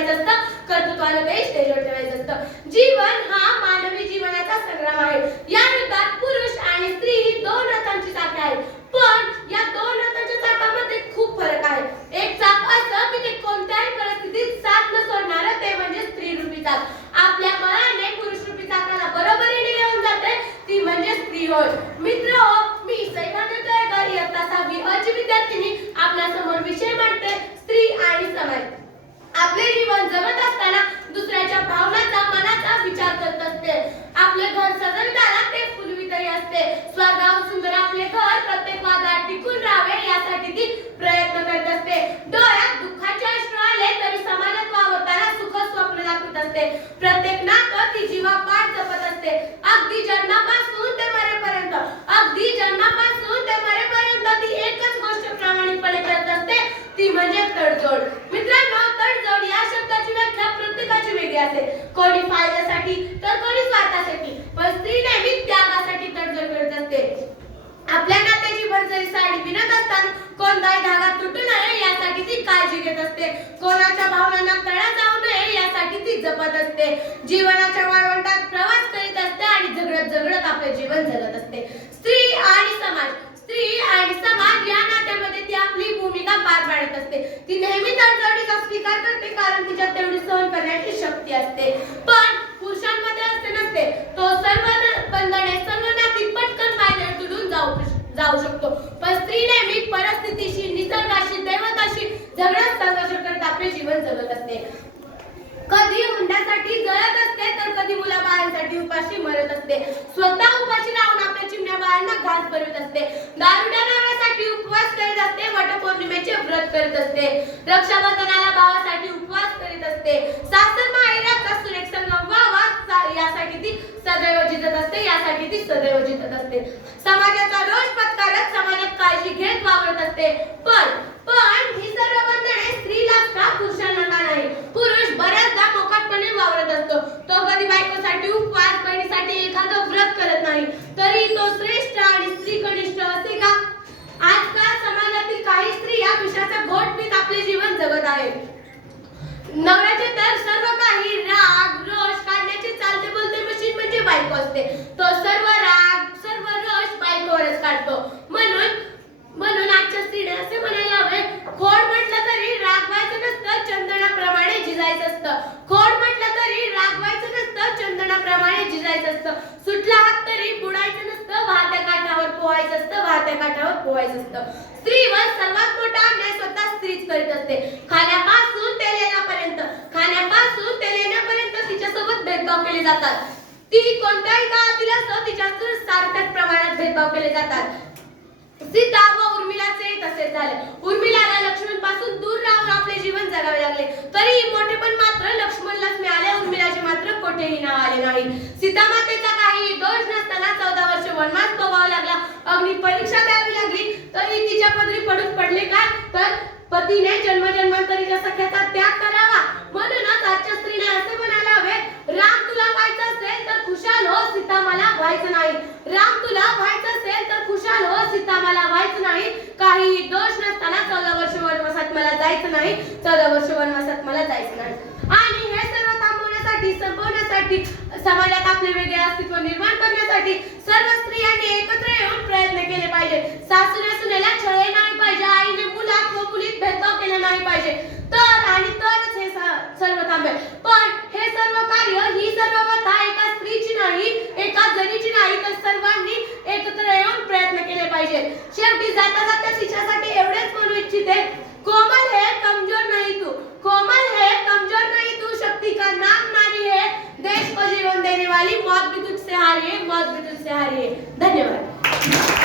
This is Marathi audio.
ठेवायचं असतं कर्तृत्वाला देश स्टेजवर ठेवायचं असतं. जीवन हा मानवी जीवनाचा संग्राम आहे. या युद्धात पुरुष आणि स्त्री ही दोन रथांची चाके आहेत. पण या दोन रथांच्या चाकामध्ये खूप फरक आहे. एक चाक असं की ते कोणत्याही परिस्थितीत साथ न सोडणारं ते म्हणजे स्त्री रूपी चाक आपल्या बळाने पुरुष रूपी चाकाला बरोबरीने घेऊन जाते ती म्हणजे स्त्री होय मित्र हो मी सैमान्य तळेकर इयत्ता सहावी अ ची विद्यार्थिनी आपल्यासमोर विषय मांडते स्त्री आणि समाज आपले जीवन जगत असताना दुसऱ्याच्या भावनाचा मनाचा विचार करत असते आपले घर सजविताना ते फुलवितही असते स्वर्गाहून सुंदर आपले घर प्रत्येक वादात टिकून राहावे यासाठी ती प्रयत्न करत असते डोळ्यात दुःखाचे अश्रू आले तरी समाजात वावरताना सुख स्वप्न दाखवत असते प्रत्येक नातं ती जीवापाड जपत असते अगदी जन्मापासून ते मरेपर्यंत अगदी जन्मापासून ते मरेपर्यंत ती एकच गोष्ट प्रामाणिकपणे करत असते ती म्हणजे तडजोड मित्रांनो तडजोड या शब्दाची व्याख्या प्रत्येकाची वेगळी असते कोणी फायद्यासाठी तर कोणी स्वार्थासाठी. पण स्त्री नेहमी त्यागासाठी तडजोड करत असते. आपल्या नात्याची भरजरी साडी विणत असताना कोणताही धागा तुटू नये यासाठी ती काळजी घेत असते. कोणाच्या भावनांना तळा जाऊ नये यासाठी ती जपत असते. जीवनाच्या वाळवंटात प्रवास करीत असते आणि झगडत झगडत आपले जीवन जगत असते. स्त्री आणि समाज. स्त्री आणि समाज या नात्यामध्ये ती आपली भूमिका पार पाडत असते. ती नेहमी तडजोड स्वीकार करते कारण तिच्यात तेवढी सहन करण्याची शक्ती असते. पण पुरुषांमध्ये असे नसते. तो सर्व बंधने सर्व नाती पटकन बाहेर तुडून जाऊ जाऊ शकतो. पण स्त्री नेहमी परिस्थितीशी निसर्गाशी दैवताशी झगडत संघर्ष करत आपले जीवन जगत असते. कधी हुंड्यासाठी जळत असते तर कधी मुलाबाळांसाठी उपाशी मरत असते. स्वतः उपाशी राहून आपल्या चिमण्या बाळांना घास भरवत असते दारुड्या नवऱ्यासाठी उपवास करीत असते वटपौर्णिमेचे करीत असते. रक्षाबंधनाला भावासाठी उपवास करीत असते. सासर माहेराचा सुरेख संगम व्हावा यासाठी ती सदैव जितत असते यासाठी ती सदैव जितत असते. समाजाचा रोष पत्कारत समाजात काळजी घेत वावरत असते. पण पण ही सर्व बंधने स्त्रीला का पुरुषांना का नाही पुरुष बऱ्याचदा मोकाटपणे वावरत असतो तो कधी बायकोसाठी उपवास बहिणीसाठी एखादं व्रत करत नाही तरी तो श्रेष्ठ आणि स्त्री कनिष्ठ असे का आजकाल समाजातील काही स्त्रिया विषाचा घोट पीत आपले जीवन जगत आहेत नवऱ्याचे तर सर्व काही राग रोष काढण्याचे चालते बोलते मशीन म्हणजे बायको असते तो सर्व राग सर्व रोष बायकोवरच काढतो म्हणून म्हणून आजच्या स्त्रीने असे म्हणायला हवे खोड म्हटलं तरी रागवायचं नसतं चंदनाप्रमाणे झिजायचं असतं. खोड म्हटलं तरी रागवायचं नसतं चंदनाप्रमाणे झिजायचं असतं. सुटला हात तरी बुडायचं नसतं वाहत्या काठावर पोहायचं असतं वाहत्या काठावर पोहायचं असतं. स्त्रीवर सर्वात मोठा अन्याय स्वतः स्त्रीच करीत असते. खाण्यापासून ते लेण्यापर्यंत खाण्यापासून ते लेण्यापर्यंत तिच्यासोबत भेदभाव केले जातात. ती कोणत्याही काळातील असतो तिच्यातून सारख्याच प्रमाणात भेदभाव केले जातात. सीता व उर्मिलाचे तसेच झाले. उर्मिलाला लक्ष्मणपासून दूर राहून आपले जीवन जगावे लागले. तरी मोठेपण मात्र लक्ष्मणलाच मिळाले. उर्मिलाचे मात्र कोठेही नाव आले नाही. सीता मातेचा काही दोष नसताना चौदा वर्ष वनवास भोगावा लागला. अग्नि परीक्षा द्यावी लागली. तरी तिच्या पदरी पडून पडले काय तर पतीने जन्मजन्मांतर सख्याचा त्याग करावा म्हणूनच आजच्या स्त्रीने असे म्हणायला हवे राम तुला व्हायचं असेल तर खुशाल हो सीता मला व्हायचं नाही राम तुला व्हायचं असेल तर खुशाल हो सीता मला व्हायचं नाही काही दोष नसताना चौदा वर्ष वनवासात मला जायचं नाही. चौदा वर्ष वनवासात मला जायचं नाही. आणि हे सर्व थांबवण्यासाठी संपवण्यासाठी समाजात आपले वेगळे अस्तित्व निर्माण करण्यासाठी सर्व स्त्रियांनी एकत्र येऊन प्रयत्न केले पाहिजे. सासूने सुनेला छळे नाही पाहिजे. आईने मुलात व मुलीत भेदभाव केला नाही पाहिजे. तर आणि तरच हे सर्व थांबेल. पण हे सर्व कार्य ही सर्व कथा एका स्त्रीची नाही एका जणीची नाही तर सर्वांनी एकत्र येऊन प्रयत्न केले पाहिजे शेवटी जाता जाता तिच्यासाठी एवढेच म्हणू इच्छिते. कोमल है कमजोर नहीं तू। कोमल है कमजोर नहीं तू। शक्ति का नाम नारी है। देश को जीवन देने वाली मौत भी तुझसे हारी है मौत भी तुझसे हारी है। धन्यवाद।